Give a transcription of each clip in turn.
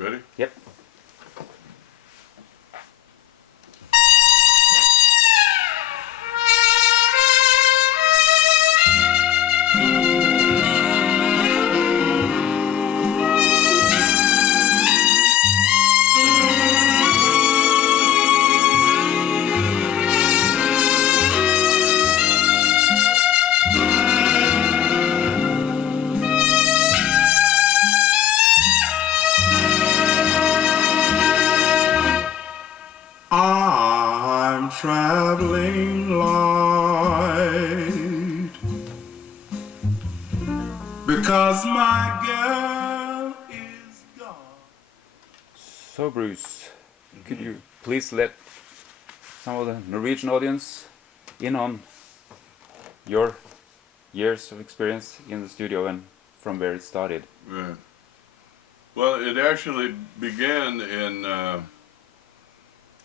Ready? Yep. I'm traveling light because my girl is gone. So Bruce, could you please let some of the Norwegian audience in on your years of experience in the studio and from where it started? Right. Well, it actually began in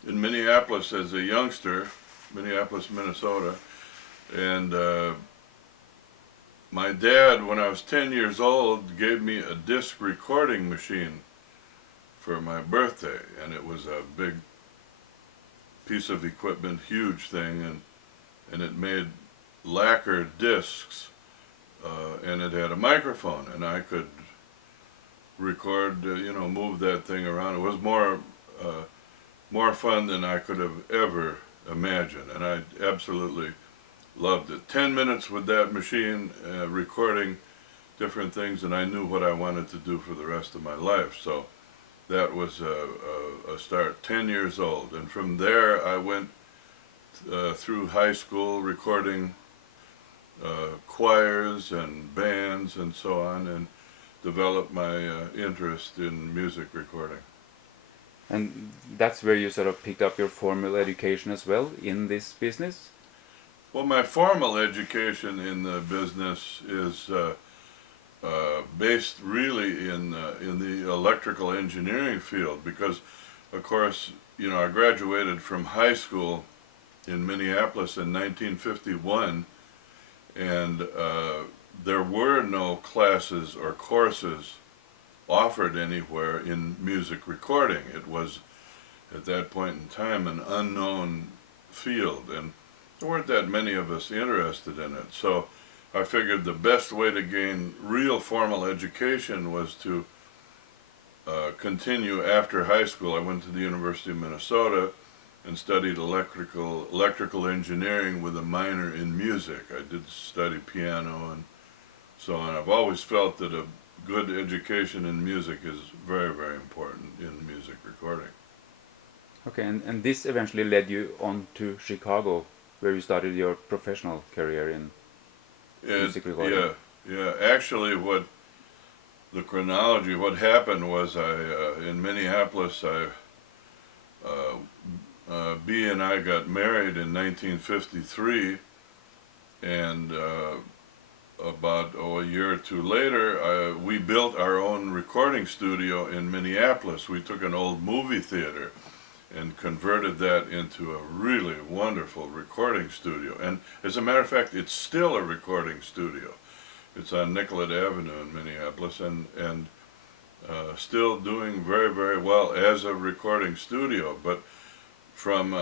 Minneapolis as a youngster, Minneapolis, Minnesota, and my dad, when I was 10 years old, gave me a disc recording machine for my birthday, and it was a big piece of equipment, huge thing, and it made lacquer discs, and it had a microphone, and I could record, move that thing around. It was more fun than I could have ever imagined, and I absolutely loved it. 10 minutes with that machine, recording different things, and I knew what I wanted to do for the rest of my life. So that was a start. 10 years old, and from there I went through high school recording choirs and bands and so on, and developed my interest in music recording. And that's where you sort of picked up your formal education as well in this business? Well, my formal education in the business is based really in the electrical engineering field, because, of course, I graduated from high school in Minneapolis in 1951, and there were no classes or courses offered anywhere in music recording. It was, at that point in time, an unknown field, and there weren't that many of us interested in it. So I figured the best way to gain real formal education was to continue after high school. I went to the University of Minnesota and studied electrical engineering with a minor in music. I did study piano and so on. I've always felt that a good education in music is very, very important in music recording. Okay, and this eventually led you on to Chicago, where you started your professional career in music recording. Yeah. Actually, what happened was in Minneapolis, B and I got married in 1953, and about a year or two later, we built our own recording studio in Minneapolis. We took an old movie theater and converted that into a really wonderful recording studio. And as a matter of fact, it's still a recording studio. It's on Nicollet Avenue in Minneapolis, and still doing very, very well as a recording studio. But from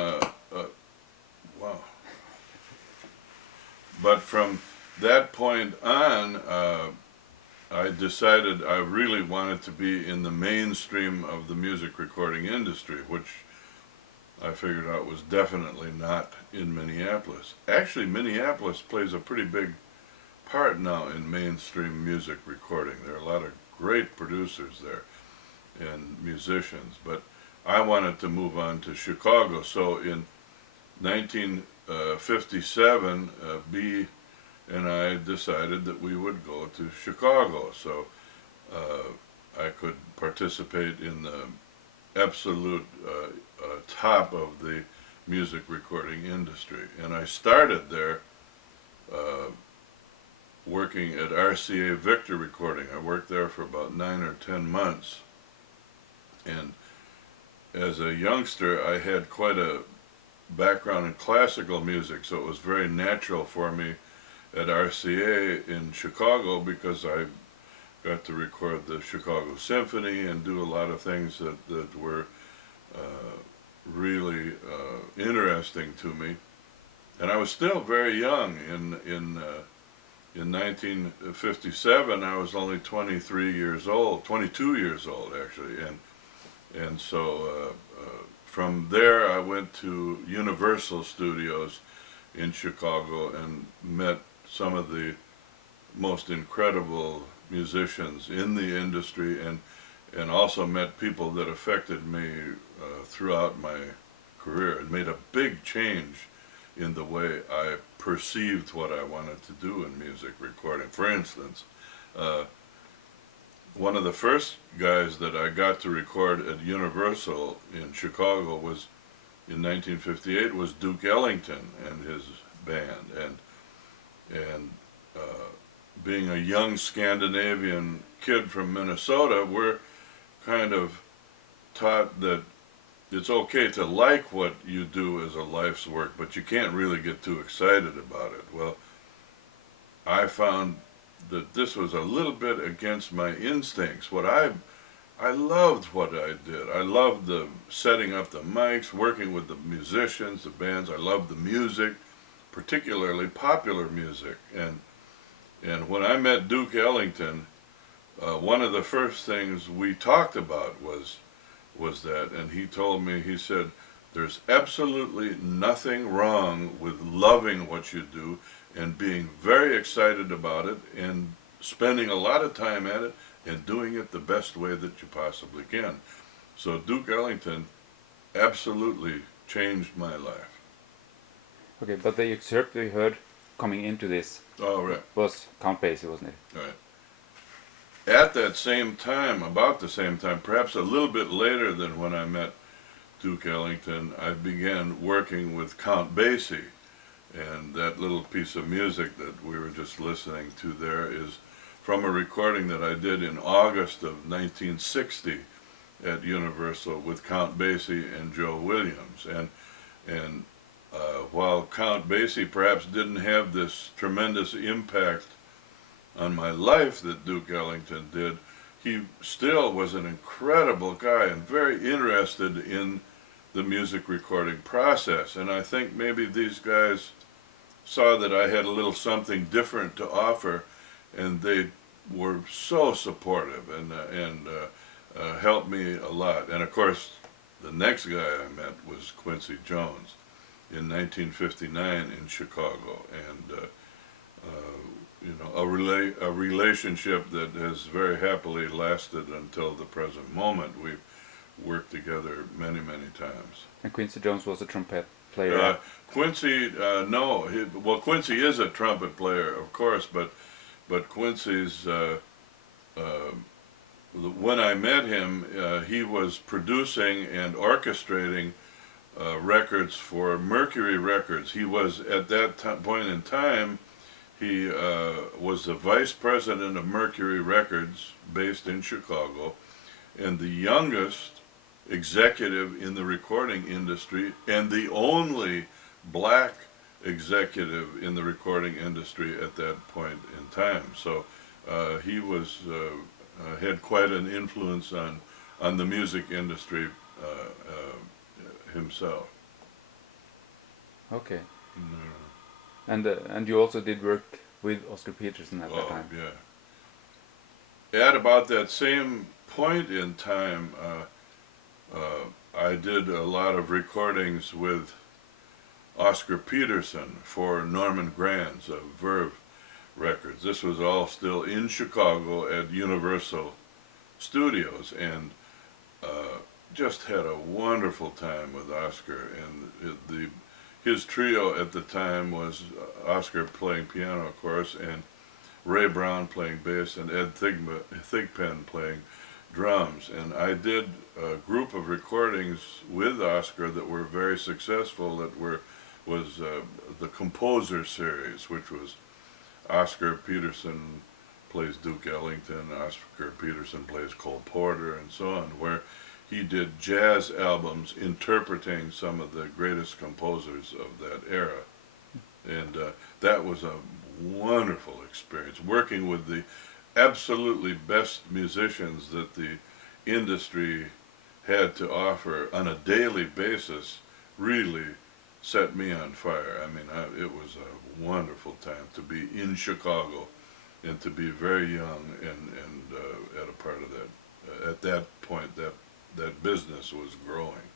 that point on, I decided I really wanted to be in the mainstream of the music recording industry, which I figured out was definitely not in Minneapolis. Actually, Minneapolis plays a pretty big part now in mainstream music recording. There are a lot of great producers there and musicians, but I wanted to move on to Chicago. So in 1957, B and I decided that we would go to Chicago, so I could participate in the absolute top of the music recording industry. And I started there working at RCA Victor Recording. I worked there for about 9 or 10 months, and as a youngster I had quite a background in classical music, so it was very natural for me at RCA in Chicago, because I got to record the Chicago Symphony and do a lot of things that were really interesting to me. And I was still very young. In 1957, I was only 23 years old, 22 years old actually, and so from there I went to Universal Studios in Chicago and met some of the most incredible musicians in the industry, and also met people that affected me throughout my career. It made a big change in the way I perceived what I wanted to do in music recording. For instance, one of the first guys that I got to record at Universal in Chicago was, in 1958, was Duke Ellington and his band. And being a young Scandinavian kid from Minnesota, we're kind of taught that it's okay to like what you do as a life's work, but you can't really get too excited about it. Well, I found that this was a little bit against my instincts. I loved what I did. I loved the setting up the mics, working with the musicians, the bands. I loved the music, particularly popular music. And when I met Duke Ellington, one of the first things we talked about was that, and he told me, he said, there's absolutely nothing wrong with loving what you do and being very excited about it and spending a lot of time at it and doing it the best way that you possibly can. So Duke Ellington absolutely changed my life. Okay, but the excerpt we heard coming into this was Count Basie, wasn't it? Right. At that same time, about the same time, perhaps a little bit later than when I met Duke Ellington, I began working with Count Basie. And that little piece of music that we were just listening to there is from a recording that I did in August of 1960 at Universal with Count Basie and Joe Williams. And while Count Basie perhaps didn't have this tremendous impact on my life that Duke Ellington did, he still was an incredible guy and very interested in the music recording process. And I think maybe these guys saw that I had a little something different to offer, and they were so supportive and helped me a lot. And of course, the next guy I met was Quincy Jones in 1959 in Chicago, and you know, a relationship that has very happily lasted until the present moment. We've worked together many, many times. And Quincy Jones was a trumpet player. Quincy, no, well, Quincy is a trumpet player, of course, but Quincy's, when I met him, he was producing and orchestrating records for Mercury Records. He was, at that point in time, he was the vice president of Mercury Records, based in Chicago, and the youngest executive in the recording industry, and the only black executive in the recording industry at that point in time. So he was had quite an influence on the music industry himself. Okay. And you also did work with Oscar Peterson at that time. Yeah. At about that same point in time, I did a lot of recordings with Oscar Peterson for Norman Granz of Verve Records. This was all still in Chicago at Universal Studios, and just had a wonderful time with Oscar. And his trio at the time was Oscar playing piano, of course, and Ray Brown playing bass, and Ed Thigpen playing drums. And I did a group of recordings with Oscar that were very successful, that was the Composer series, which was Oscar Peterson plays Duke Ellington, Oscar Peterson plays Cole Porter, and so on, where he did jazz albums interpreting some of the greatest composers of that era. And that was a wonderful experience, working with the absolutely best musicians that the industry had to offer on a daily basis really set me on fire. I mean, it was a wonderful time to be in Chicago and to be very young and at a part of that. At that point, that business was growing.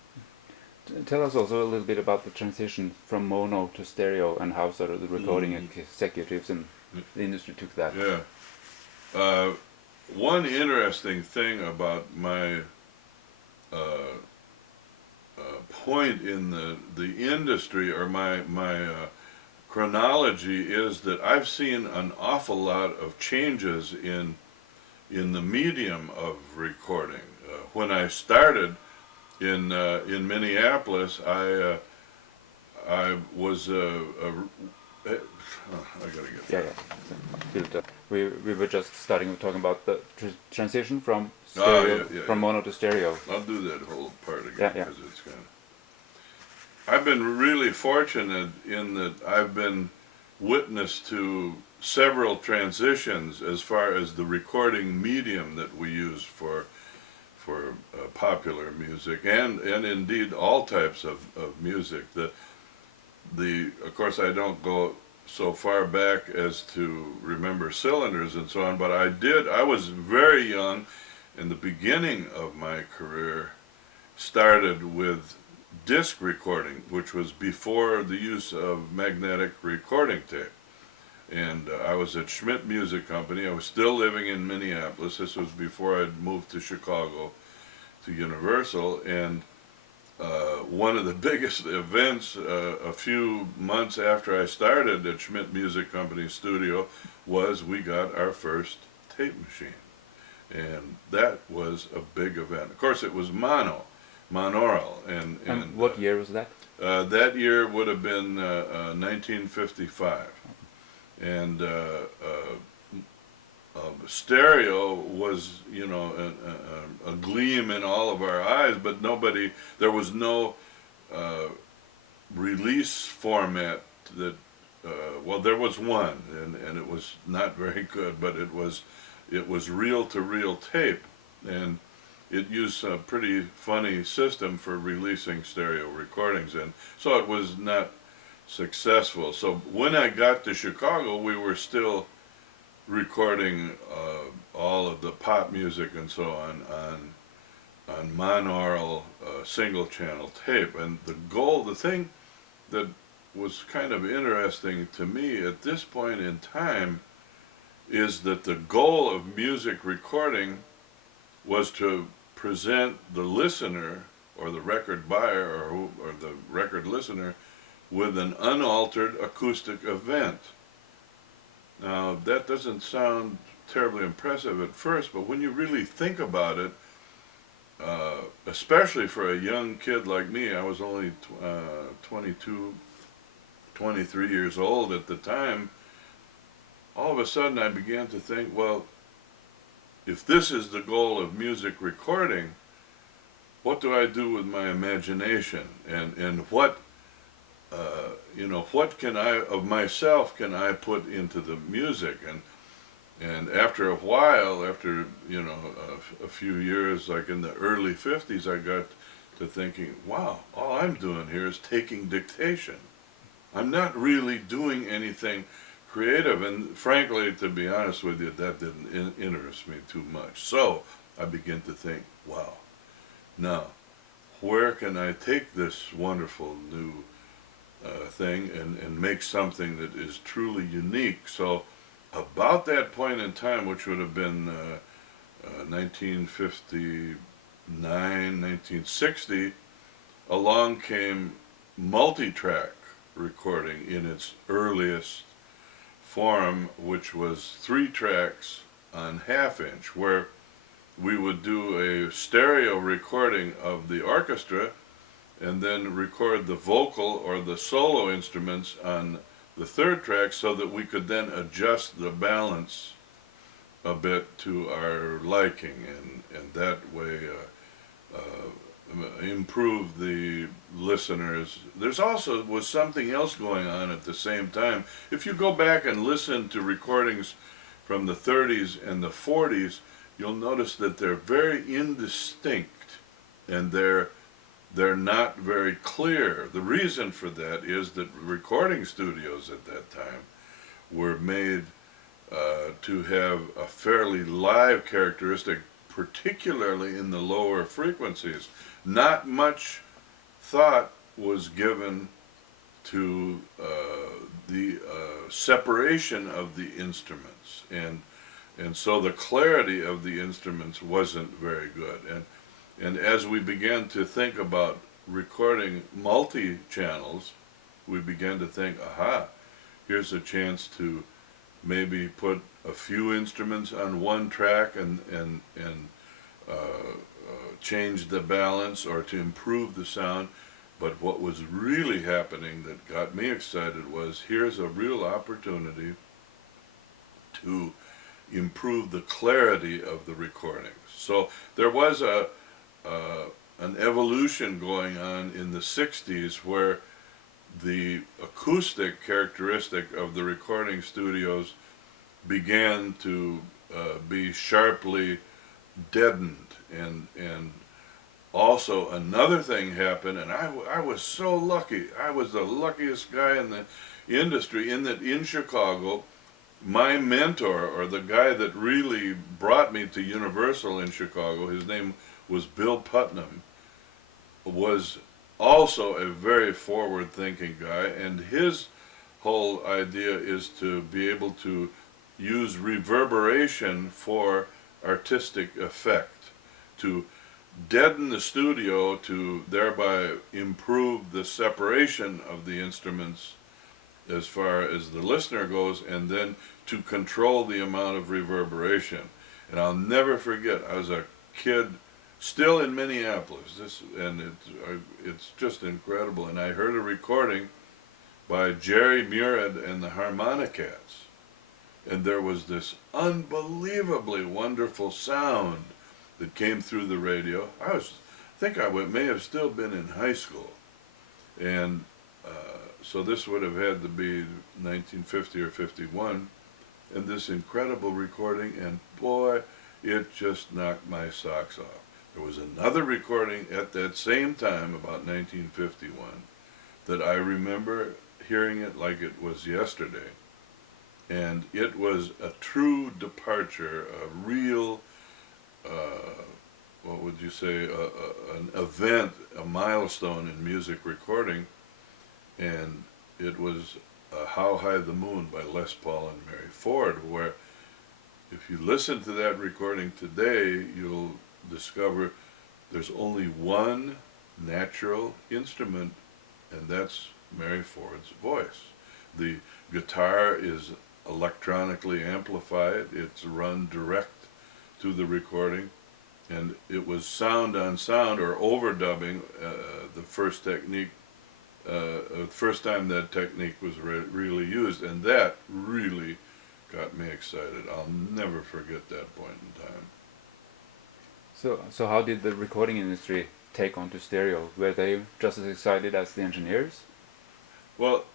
Tell us also a little bit about the transition from mono to stereo and how sort of the recording executives in the industry took that. Yeah. One interesting thing about my point in the industry, or my chronology, is that I've seen an awful lot of changes in the medium of recording. When I started in Minneapolis, I was I gotta get Yeah, that. yeah. We were just starting talking about the transition from stereo, from mono to stereo. I'll do that whole part again Yeah, yeah. because it's kind of. I've been really fortunate in that I've been witness to several transitions as far as the recording medium that we use for popular music and indeed all types of music. Of course I don't go so far back as to remember cylinders and so on, but I was very young, and the beginning of my career started with disc recording, which was before the use of magnetic recording tape. And I was at Schmidt Music Company. I was still living in Minneapolis. This was before I'd moved to Chicago to Universal, and one of the biggest events a few months after I started at Schmidt Music Company studio was we got our first tape machine. And that was a big event. Of course, it was monaural. And what year was that? That year would have been 1955. And stereo was, a gleam in all of our eyes, but there was no release format that, well, there was one, and it was not very good, but it was reel-to-reel tape, and it used a pretty funny system for releasing stereo recordings, and so it was not successful. So when I got to Chicago, we were still recording all of the pop music and so on monaural single channel tape. And the thing that was kind of interesting to me at this point in time is that the goal of music recording was to present the listener or the record buyer or the record listener with an unaltered acoustic event. Now, that doesn't sound terribly impressive at first, but when you really think about it, especially for a young kid like me, I was only 22, 23 years old at the time, all of a sudden I began to think, well, if this is the goal of music recording, what do I do with my imagination? And what what can I, of myself, can I put into the music? And after a while, after, a few years, like in the early 50s, I got to thinking, wow, all I'm doing here is taking dictation. I'm not really doing anything creative, and frankly, to be honest with you, that didn't interest me too much. So I began to think, wow, now, where can I take this wonderful new thing and make something that is truly unique? So about that point in time, which would have been 1959, 1960, along came multi-track recording in its earliest form, which was 3 tracks on half-inch, where we would do a stereo recording of the orchestra and then record the vocal or the solo instruments on the 3rd track so that we could then adjust the balance a bit to our liking, and that way improve the listeners. There's also was something else going on at the same time. If you go back and listen to recordings from the 30s and the 40s, you'll notice that they're very indistinct, and they're not very clear. The reason for that is that recording studios at that time were made to have a fairly live characteristic, particularly in the lower frequencies. Not much thought was given to the separation of the instruments, and so the clarity of the instruments wasn't very good. And as we began to think about recording multi-channels, we began to think, aha, here's a chance to maybe put a few instruments on one track and change the balance, or to improve the sound. But what was really happening that got me excited was, here's a real opportunity to improve the clarity of the recordings. So there was an evolution going on in the 60s where the acoustic characteristic of the recording studios began to be sharply deadened, and also another thing happened, and I was so lucky. I was the luckiest guy in the industry, in that in Chicago, my mentor, or the guy that really brought me to Universal in Chicago, his name was Bill Putnam, was also a very forward-thinking guy, and his whole idea is to be able to use reverberation for artistic effect, to deaden the studio, to thereby improve the separation of the instruments as far as the listener goes, and then to control the amount of reverberation. And I'll never forget, I was a kid still in Minneapolis, it's just incredible, and I heard a recording by Jerry Murad and the Harmonicats, and there was this unbelievably wonderful sound that came through the radio. I think I may have still been in high school, and so this would have had to be 1950 or 51, and this incredible recording, and boy, it just knocked my socks off. There was another recording at that same time, about 1951, that I remember hearing it like it was yesterday, and it was a true departure, a real, what would you say, an event, a milestone in music recording, and it was How High the Moon by Les Paul and Mary Ford, where if you listen to that recording today, you'll discover there's only one natural instrument, and that's Mary Ford's voice. The guitar is electronically amplified, it's run direct to the recording, and it was sound on sound, or overdubbing, the first technique, first time that technique was really used, and that really got me excited. I'll never forget that point in time. So how did the recording industry take on to stereo? Were they just as excited as the engineers? Well,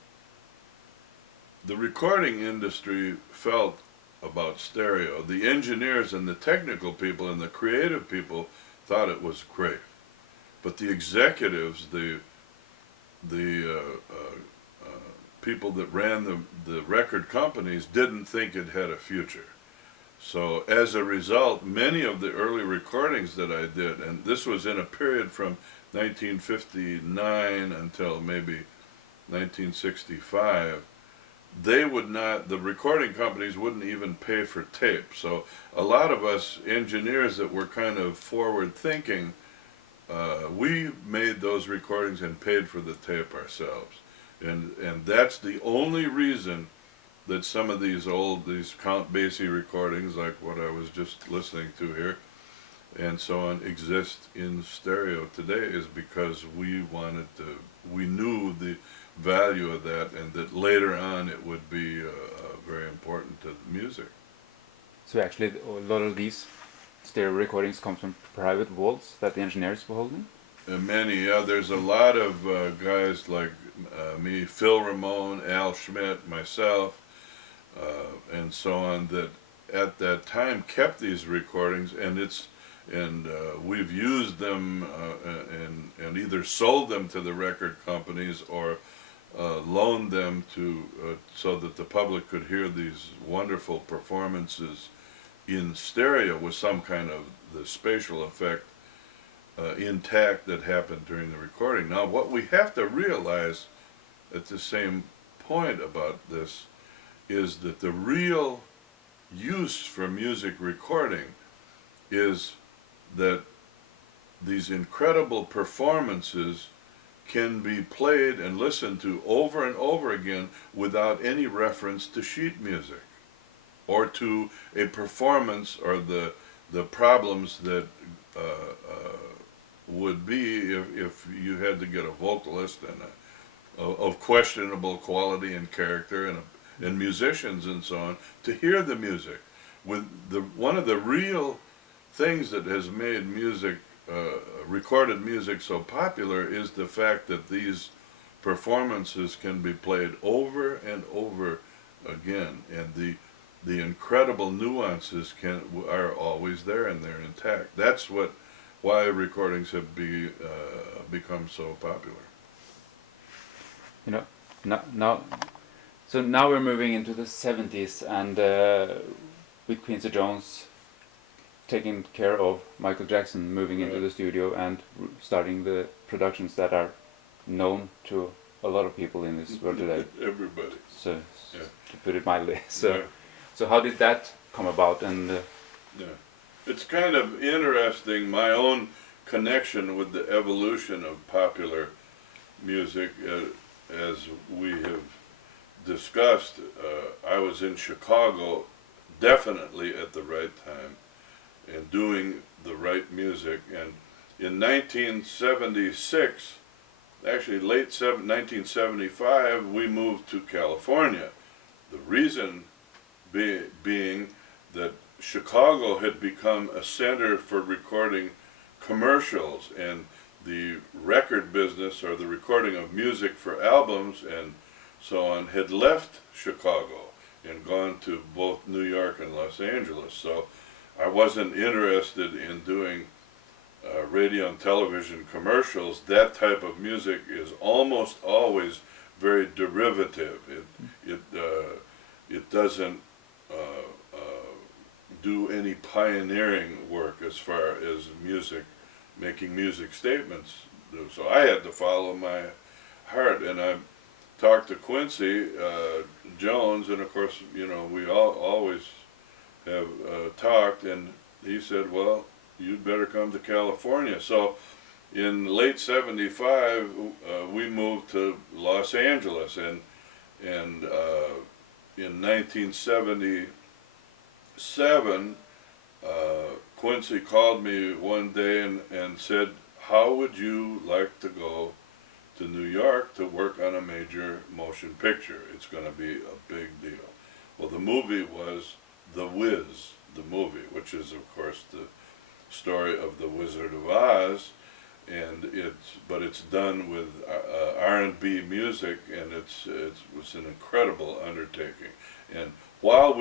the recording industry felt about stereo. The engineers and the technical people and the creative people thought it was great, but the executives, the people that ran the record companies, didn't think it had a future. So as a result, many of the early recordings that I did, and this was in a period from 1959 until maybe 1965, the recording companies wouldn't even pay for tape. So a lot of us engineers that were kind of forward thinking, we made those recordings and paid for the tape ourselves. And that's the only reason that some of these Count Basie recordings, like what I was just listening to here, and so on, exist in stereo today, is because we knew the value of that, and that later on it would be very important to the music. So actually a lot of these stereo recordings come from private vaults that the engineers were holding? Many, yeah. There's a lot of guys like me, Phil Ramone, Al Schmidt, myself, and so on, that at that time kept these recordings, and we've used them and either sold them to the record companies or loaned them to so that the public could hear these wonderful performances in stereo with some kind of the spatial effect intact that happened during the recording. Now, what we have to realize at the same point about this is that the real use for music recording is that these incredible performances can be played and listened to over and over again without any reference to sheet music or to a performance or the problems that would be if you had to get a vocalist of questionable quality and character and musicians and so on to hear the music. One of the real things that has made music, recorded music, so popular is the fact that these performances can be played over and over again, and the incredible nuances are always there and they're intact. That's why recordings have become so popular. You know, now we're moving into the 70s, and with Quincy Jones taking care of Michael Jackson, moving into the studio and starting the productions that are known to a lot of people in this world today. Everybody. So to put it mildly. So how did that come about? And it's kind of interesting, my own connection with the evolution of popular music. As we have discussed, I was in Chicago definitely at the right time and doing the right music. And in 1976, actually late 1975, we moved to California. The reason being that Chicago had become a center for recording commercials, and the record business, or the recording of music for albums and so on, had left Chicago and gone to both New York and Los Angeles. So I wasn't interested in doing radio and television commercials. That type of music is almost always very derivative. It doesn't do any pioneering work as far as making music statements do. So I had to follow my heart, and I talked to Quincy Jones, and of course, you know, we always have talked, and he said, well, you'd better come to California. So in late 75, we moved to Los Angeles, and in 1977, Quincy called me one day and said, how would you like to go to New York to work on a major motion picture? It's going to be a big deal. Well, the movie was The Wiz, the movie, which is, of course, the story of the Wizard of Oz, and it's done with R&B music, and it was an incredible undertaking. And while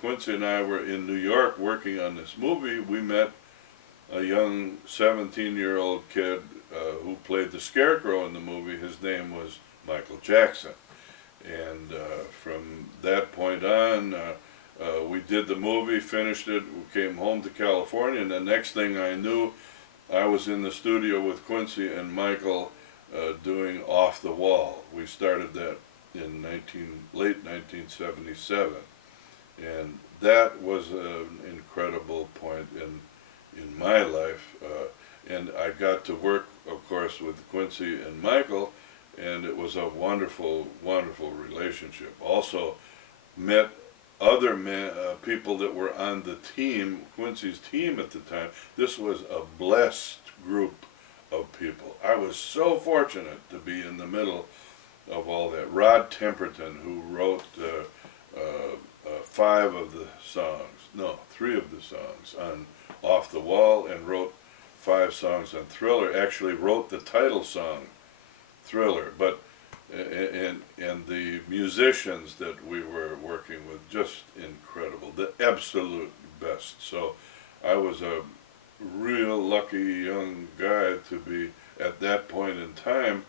Quincy and I were in New York working on this movie, we met a young 17-year-old kid who played the Scarecrow in the movie. His name was Michael Jackson. And from that point on, we did the movie, finished it, we came home to California, and the next thing I knew, I was in the studio with Quincy and Michael doing Off the Wall. We started that in late 1977, and that was an incredible point in my life, and I got to work, of course, with Quincy and Michael, and it was a wonderful, wonderful relationship. Also met other people that were on the team, Quincy's team at the time. This was a blessed group of people. I was so fortunate to be in the middle of all that. Rod Temperton, who wrote 3 of the songs on Off the Wall, and wrote 5 songs on Thriller, actually wrote the title song, Thriller. But and the musicians that we were working with, just incredible, the absolute best. So I was a real lucky young guy to be at that point in time,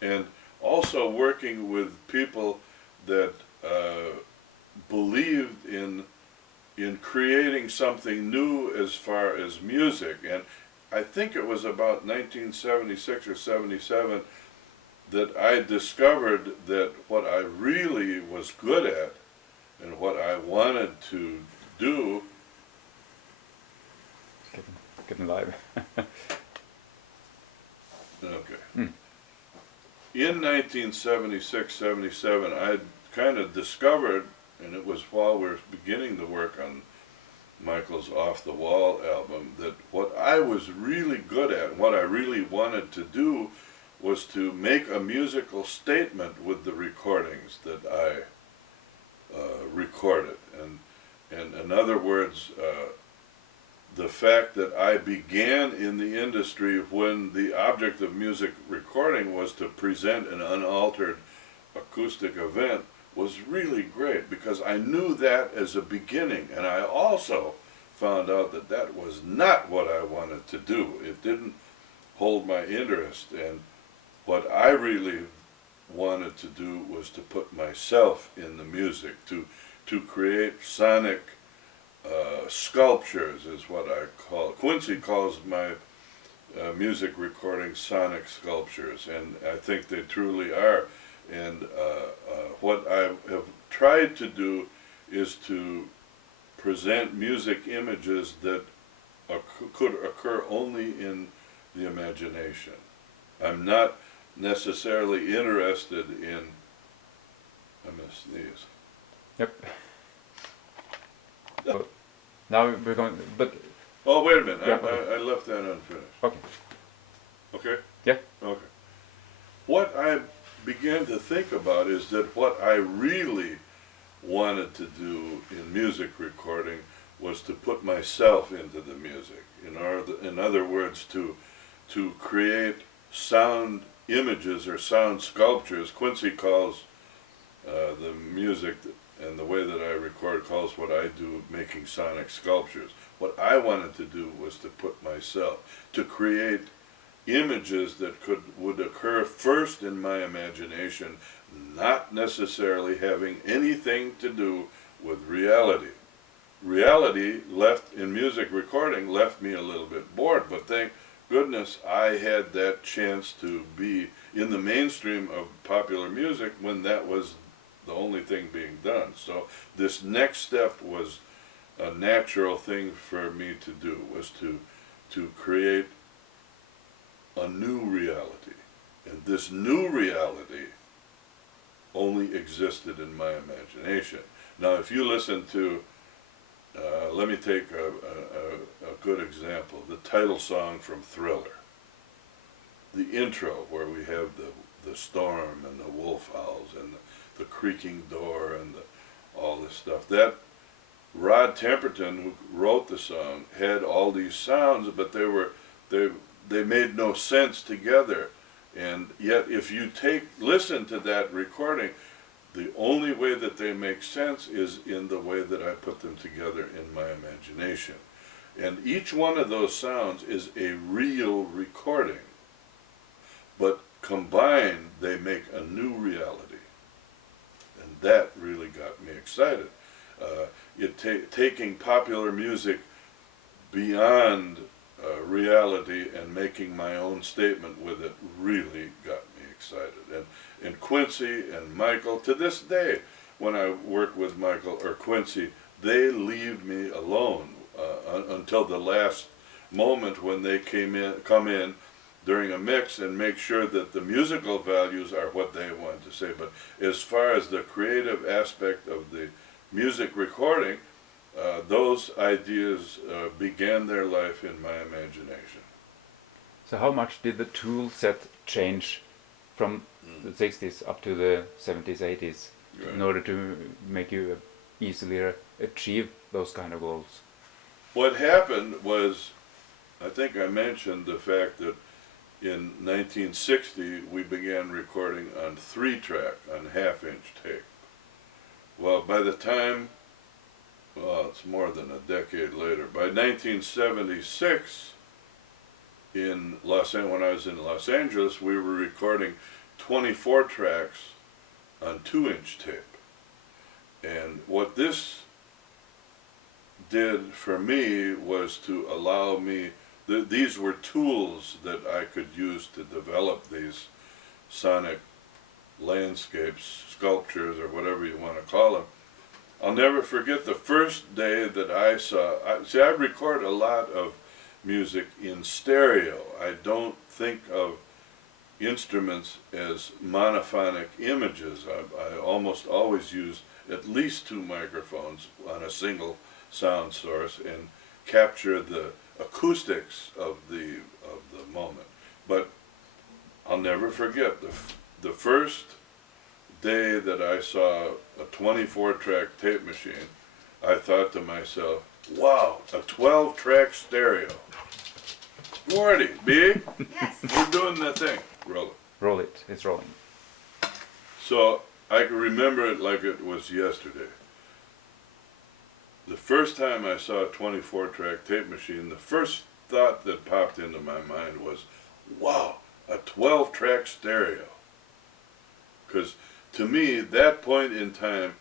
and also working with people that believed in creating something new as far as music. And I think it was about 1976 or 77 that I discovered that what I really was good at and what I wanted to do. Getting live. Okay. In 1976, 77, I kind of discovered, and it was while we were beginning to work on Michael's Off the Wall album, that what I was really good at, what I really wanted to do, was to make a musical statement with the recordings that I recorded. And in other words, the fact that I began in the industry when the object of music recording was to present an unaltered acoustic event was really great, because I knew that as a beginning, and I also found out that that was not what I wanted to do. It didn't hold my interest, and what I really wanted to do was to put myself in the music, to create sonic sculptures is what I call it. Quincy calls my music recording sonic sculptures, and I think they truly are. And what I have tried to do is to present music images that could occur only in the imagination. I'm not necessarily interested in, I'm going to sneeze. Yep. So now we're going, but Oh, wait a minute, yeah, okay. I left that unfinished. Okay. Okay? Yeah. Okay. What I began to think about is that what I really wanted to do in music recording was to put myself into the music. In other words, to create sound images or sound sculptures. Quincy calls the music and the way that I record calls what I do making sonic sculptures. What I wanted to do was to put myself, to create images that would occur first in my imagination, not necessarily having anything to do with reality. Reality left in music recording left me a little bit bored, but thank goodness I had that chance to be in the mainstream of popular music when that was the only thing being done. So this next step was a natural thing for me to do, was to create a new reality. And this new reality only existed in my imagination. Now if you listen to, let me take a good example, the title song from Thriller. The intro where we have the storm and the wolf howls and the creaking door and all this stuff. That Rod Temperton, who wrote the song, had all these sounds, but they made no sense together. And yet if you listen to that recording, the only way that they make sense is in the way that I put them together in my imagination. And each one of those sounds is a real recording, but combined they make a new reality. And that really got me excited. Taking popular music beyond reality and making my own statement with it really got me excited. And Quincy and Michael, to this day, when I work with Michael or Quincy, they leave me alone until the last moment when they come in during a mix and make sure that the musical values are what they want to say. But as far as the creative aspect of the music recording, those ideas began their life in my imagination. So how much did the tool set change from the 60s up to the 70s, 80s Right. in order to make you easily achieve those kind of goals? What happened was, I think I mentioned the fact that in 1960, we began recording on 3-track, on half-inch tape. Well, by the time, well, it's more than a decade later, by 1976, when I was in Los Angeles, we were recording 24 tracks on 2-inch tape. And what this did for me was to allow me, these were tools that I could use to develop these sonic landscapes, sculptures, or whatever you want to call them. I'll never forget the first day that I record a lot of music in stereo. I don't think of instruments as monophonic images. I almost always use at least 2 microphones on a single sound source and capture the acoustics of the moment. But I'll never forget the first day that I saw a 24-track tape machine. I thought to myself, wow, a 12-track stereo. Morty, B, Yes. we're doing that thing. Roll it. Roll it. It's rolling. So I can remember it like it was yesterday. The first time I saw a 24-track tape machine, the first thought that popped into my mind was, wow, a 12-track stereo. Because to me, that point in time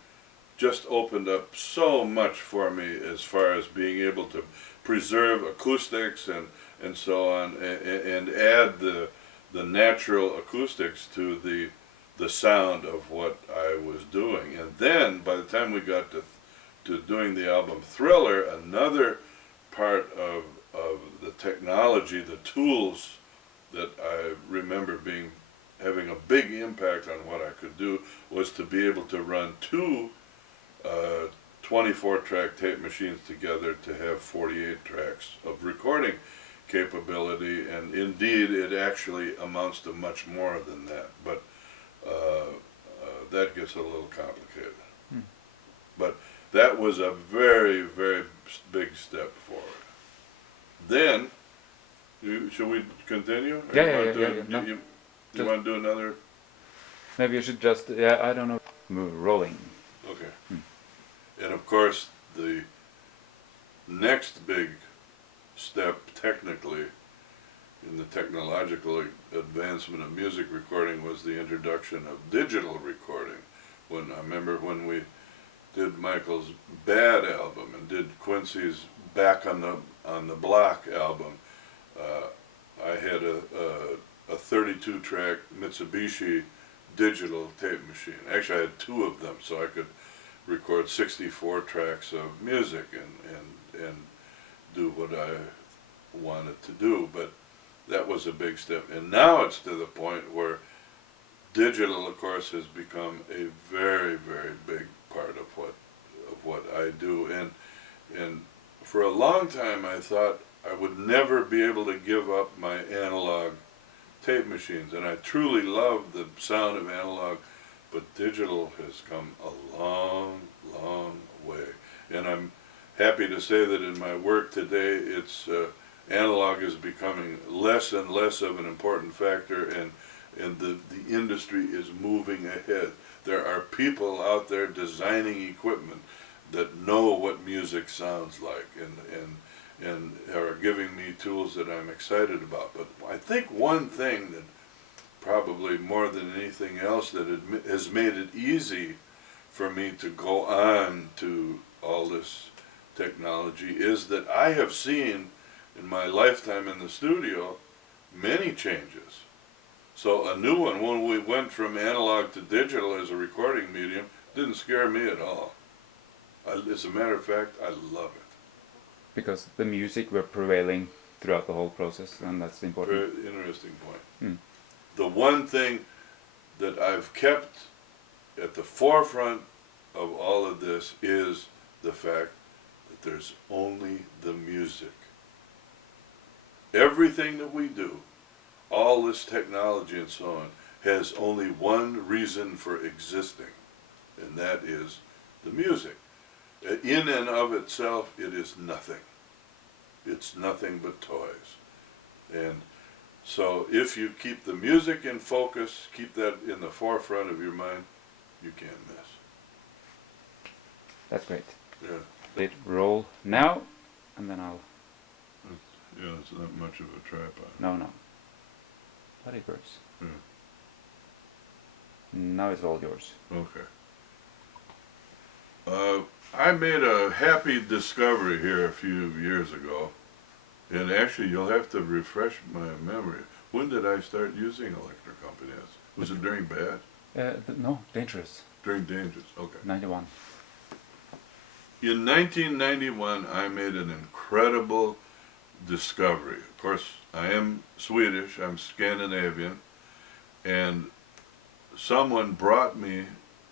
just opened up so much for me as far as being able to preserve acoustics and so on, and add the natural acoustics to the sound of what I was doing. And then by the time we got to doing the album Thriller, another part of the technology, the tools that I remember having a big impact on what I could do was to be able to run 2 24-track tape machines together to have 48 tracks of recording capability, and indeed it actually amounts to much more than that, but that gets a little complicated. But that was a very, very big step forward. Then, shall we continue? Yeah. No, You just- want to do another? maybe you should just, I don't know, move rolling. Okay. And of course, the next big step technically in the technological advancement of music recording was the introduction of digital recording. I remember when we did Michael's Bad album and did Quincy's Back on the Block album, I had a 32-track Mitsubishi digital tape machine. Actually, I had 2 of them, so I could record 64 tracks of music and do what I wanted to do. But that was a big step. And now it's to the point where digital, of course, has become a very, very big part of what I do. And for a long time, I thought I would never be able to give up my analog tape machines, and I truly love the sound of analog, but digital has come a long, long way. And I'm happy to say that in my work today, analog is becoming less and less of an important factor, and the industry is moving ahead. There are people out there designing equipment that know what music sounds like, and are giving me tools that I'm excited about. But I think one thing that probably more than anything else that has made it easy for me to go on to all this technology is that I have seen in my lifetime in the studio many changes. So a new one, when we went from analog to digital as a recording medium, didn't scare me at all. As a matter of fact, I love it. Because the music were prevailing throughout the whole process, and that's important. Very interesting point. The one thing that I've kept at the forefront of all of this is the fact that there's only the music. Everything that we do, all this technology and so on, has only one reason for existing, and that is the music. In and of itself, it is nothing. It's nothing but toys. And So if you keep the music in focus, keep that in the forefront of your mind, you can't miss. That's great. Yeah. Let roll now, and then I'll. Yeah, it's not much of a tripod. No. But it works. Yeah. Now it's all yours. Okay. I made a happy discovery here a few years ago, and actually you'll have to refresh my memory. When did I start using electric companies? Was it during bad? No, dangerous. During dangers? Okay. 91. In 1991, I made an incredible discovery. Of course, I am Swedish, I'm Scandinavian, and someone brought me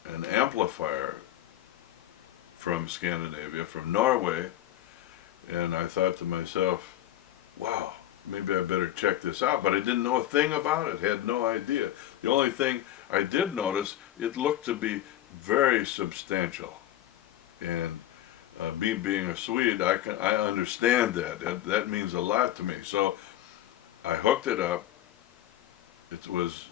an amplifier from Scandinavia, from Norway, and I thought to myself, wow, maybe I better check this out. But I didn't know a thing about it, had no idea. The only thing I did notice, it looked to be very substantial. And me being a Swede, I understand that. That means a lot to me. So I hooked it up. It was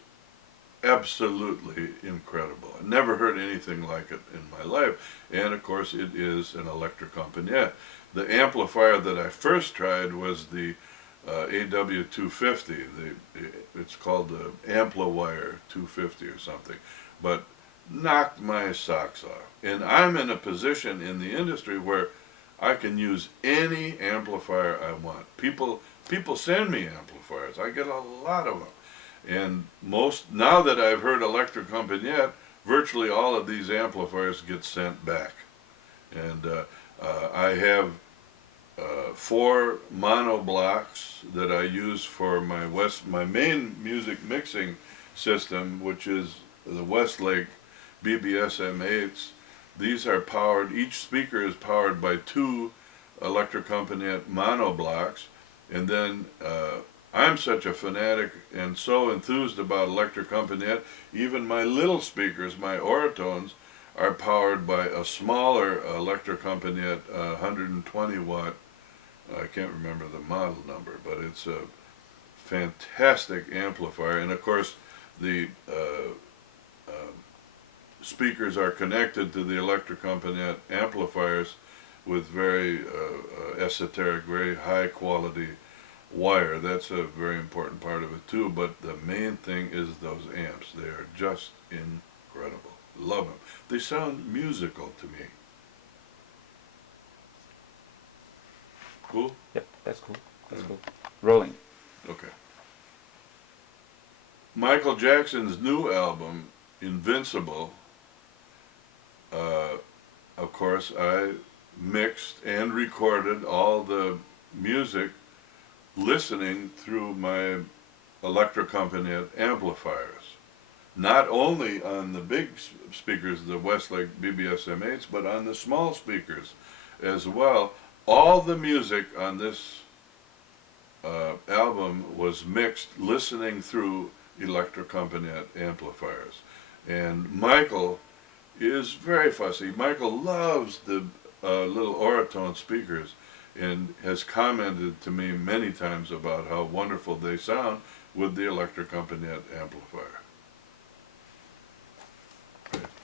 absolutely incredible. I never heard anything like it in my life. And of course it is an electric compagnie. The amplifier that I first tried was the AW250. It's called the Ampliwire 250 or something. But knocked my socks off. And I'm in a position in the industry where I can use any amplifier I want. People send me amplifiers. I get a lot of them. And now that I've heard electric compagnie, virtually all of these amplifiers get sent back. And I have 4 mono blocks that I use for my main music mixing system, which is the Westlake BBS-M8s. These are powered, each speaker is powered by 2 electric compagnie mono blocks. And then I'm such a fanatic and so enthused about electric compagnie, even my little speakers, my Oratones, are powered by a smaller electric compagnie 120 watt. I can't remember the model number, but it's a fantastic amplifier. And of course the speakers are connected to the electric compagnie amplifiers with very esoteric, very high quality wire. That's a very important part of it too, but the main thing is those amps. They are just incredible. Love them. They sound musical to me. Cool? Yep, that's cool. That's cool. Rolling. Okay. Michael Jackson's new album, Invincible, of course, I mixed and recorded all the music listening through my electric compagnie amplifiers. Not only on the big speakers, the Westlake BBS-M8s, but on the small speakers as well. All the music on this album was mixed listening through electric compagnie amplifiers. And Michael is very fussy. Michael loves the little Oratone speakers and has commented to me many times about how wonderful they sound with the electric compagnie amplifier.